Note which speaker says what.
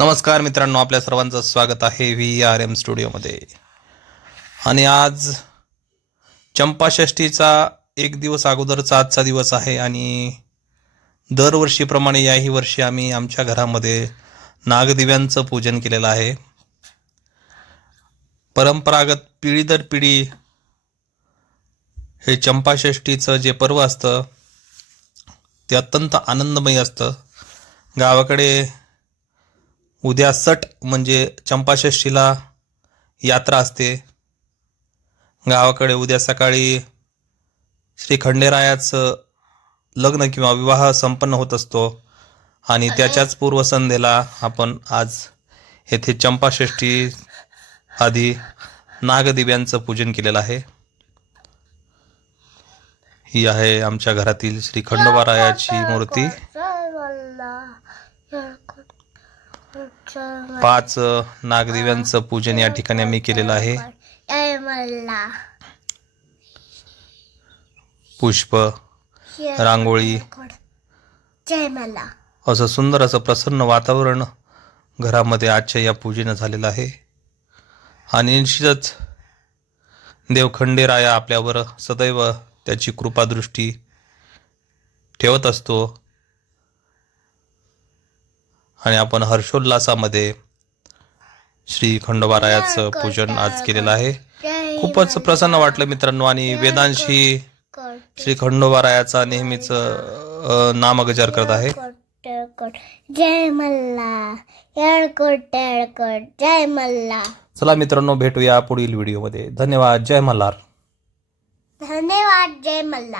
Speaker 1: नमस्कार मित्रांनो आपल्या सर्वांचं स्वागत आहे व्ही आर एम स्टुडिओमध्ये. आणि आज चंपाषष्ठीचा एक दिवस अगोदरचा आजचा दिवस आहे आणि दरवर्षीप्रमाणे याही वर्षी आम्ही आमच्या घरामध्ये नागदिव्यांचं पूजन केलेलं आहे. परंपरागत पिढी दर पिढी हे चंपाषष्ठीचं जे पर्व असतं ते अत्यंत आनंदमयी असतं. गावाकडे उद्या सट म्हणजे चंपाषष्ठीला यात्रा असते. गावाकडे उद्या सकाळी श्री खंडेरायाचं लग्न किंवा विवाह संपन्न होत असतो आणि त्याच्याच पूर्वसंध्येला आपण आज येथे चंपाषष्ठी आधी नागदिव्यांचं पूजन केलेलं आहे. ही आहे आमच्या घरातील श्री खंडोबारायाची मूर्ती. पाच नागदिव्यांचं पूजन या ठिकाणी आम्ही केलेलं आहे. पुष्प रांगोळी असं सुंदर असं प्रसन्न वातावरण घरामध्ये आजच्या या पूजेनं झालेलं आहे. आणि निश्चितच देवखंडेराया आपल्यावर सदैव त्याची कृपादृष्टी ठेवत असतो. आणि आपण हर्षोल्लासामध्ये श्री खंडोबारायाचं पूजन आज केलेलं आहे. खूपच प्रसन्न वाटलं मित्रांनो आणि वेदांशी श्री खंडोबारायाचा नेहमीच नामगजार करत आहे.
Speaker 2: जय मल्ला जय मल्ला.
Speaker 1: चला मित्रांनो भेटूया पुढील व्हिडिओमध्ये. धन्यवाद. जय मल्हार.
Speaker 2: धन्यवाद. जय मल्ला.